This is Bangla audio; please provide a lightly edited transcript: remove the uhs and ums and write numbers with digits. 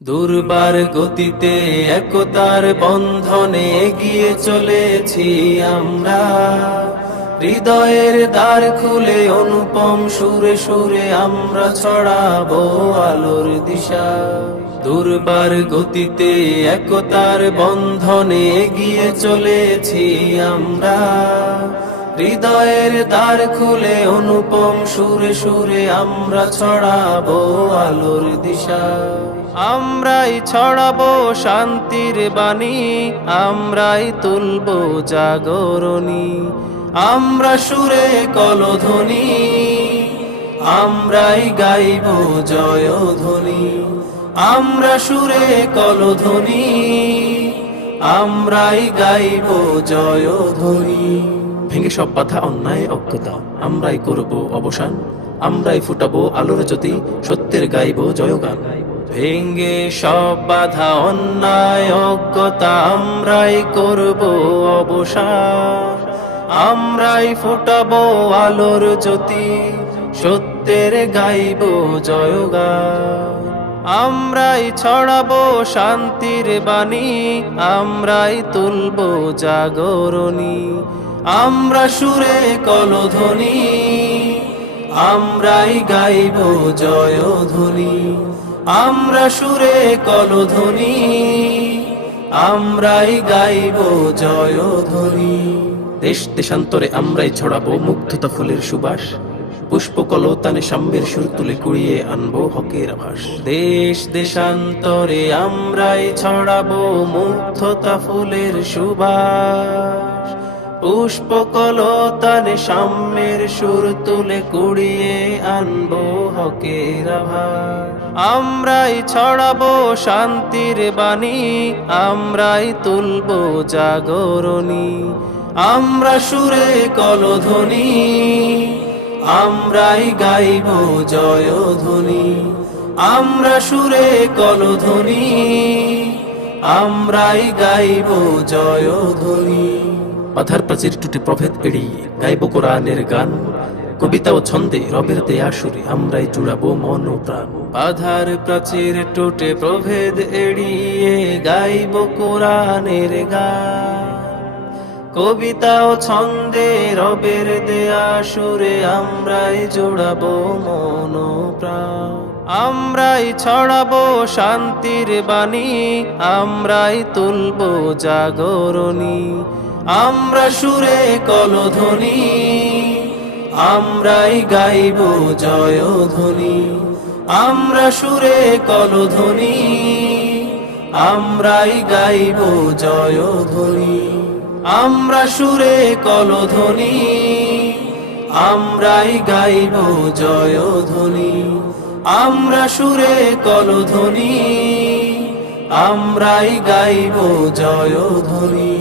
দুর্বার গতিতে একতার বন্ধনে এগিয়ে চলেছি আমরা, হৃদয়ের দ্বার খুলে অনুপম সুরে সুরে আমরা ছড়াবো আলোর দিশা। দুর্বার গতিতে একতার বন্ধনে এগিয়ে চলেছি আমরা, হৃদয়ের দ্বার খুলে অনুপম সুরে সুরে আমরা ছড়াবো আলোর দিশা। আমরাই ছড়াবো শান্তির বাণী, আমরাই তুলবো জাগরণী, আমরা সুরে কলধ্বনি, আমরাই গাইবো জয়ধ্বনি, আমরা সুরে কলধ্বনি, আমরাই গাইবো জয়ধ্বনি। ভেঙে সব বাধা অন্যায় অজ্ঞতা আমরাই করব অবসান, আমরাই ফুটাবো আলোর জ্যোতি, সত্যের গাইবো জয়গান। ভেঙে সব বাধা অন্যায় অজ্ঞতা আমরাই করব অবসান, আমরাই ফুটাবো আলোর জ্যোতি, সত্যের গাইবো জয়গান। আমরাই ছড়াবো শান্তির বাণী, আমরাই তুলবো জাগরণী, আমরা সুরে কলধ্বনি, আমরাই গাইবো জয়ধ্বনি, আমরা সুরে কলধ্বনি, আমরাই গাইবো জয়ধ্বনি। দেশ দেশান্তরে আমরাই ছড়াবো মুগ্ধতা ফুলের সুবাস, পুষ্পকলতানে সাম্যের সুর তুলে কুড়িয়ে আনবো হকের আভাস। দেশ দেশান্তরে আমরাই ছড়াবো মুগ্ধতা ফুলের সুবাস, পুষ্পকলতানে সাম্যের সুর তুলে কুড়িয়ে আনবো হকের আভাস। আমরাই ছড়াবো শান্তির বাণী, আমরাই তুলবো জাগরণী, আমরা সুরে কলধ্বনি, আমরাই গাইবো জয়ধ্বনি, আমরা সুরে কলধ্বনি, আমরাই গাইবো জয়ধ্বনি। বাধার প্রাচীর টুটে প্রভেদ এড়িয়ে গাইবো কোরআনের গান, কবিতা ও ছন্দে রবের দেয়া সুরে আমরাই জুড়াবো মন ও প্রাণ। বাধার প্রাচীর টুটে প্রভেদ এড়িয়ে গাইবো কোরআনের গান, কবিতা ও ছন্দে রবের দেয়া সুরে আমরাই জোড়াবো মন ও প্রাণ। আমরাই ছড়াবো শান্তির বাণী, আমরাই তুলবো জাগরণী, আমরা সুরে কলধ্বনি, আমরাই গাইবো জয়ধ্বনি, আমরা সুরে কলধ্বনি, আমরাই গাইবো জয়ধ্বনি, আমরা সুরে কলধ্বনি, আমরাই গাইবো জয়ধ্বনি, আমরা সুরে কলধ্বনি, আমরাই গাইবো জয়ধ্বনি।